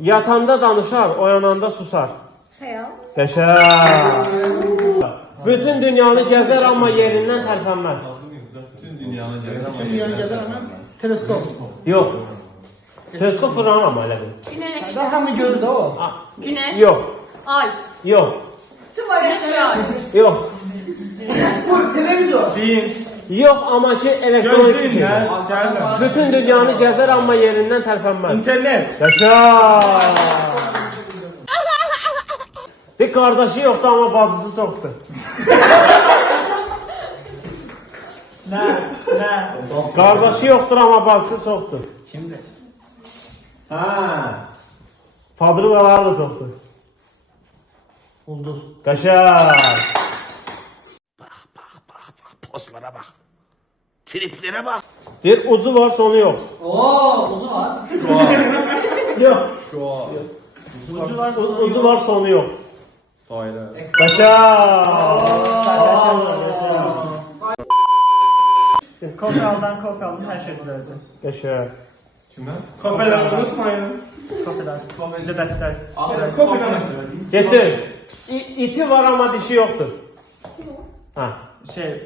Yatanda danışar, oyananda susar. Xəyal. Qəşəng. Bütün dünyanı gəzər amma yerindən tərpənməz. Bütün dünyanı gəlir ama Dünyanı gezer ama teleskop. Yox. Teleskop fırlanır ama elə bil. Günəş. Daha hamı görür de o. Günəş. Yox. Ay. Yox. Güneş ve ay. Yox. Bu televizor. Yox, amma ki elektronik bir şey. Gəlmə. Bütün dünyanı gəzər amma yerindən tərpənməz. İnternet. Qəşəng. Bir qardaşı yoxdur amma bacısı çoxdur. Ne? Qardaşı yoxdur amma bacısı çoxdur. Şimdi. Ha. Padrıqaları da çoxdur. Ulduz. Qəşəng. Pozlara bak. Triplere bak. Bir ucu var, sonu yox. Oo, ucu var. Yox. Şu an. Ucu var. Ucu var, sonu yox. Daire. Qəşəng. Kofe aldım her şey düzelecek. Qəşəng. Kimden? Kafeler unutmayın. Kofeler. Bize dersler. Teleskop mesela. Getir. İti var amma dişi yoxdur. Ha. Şey,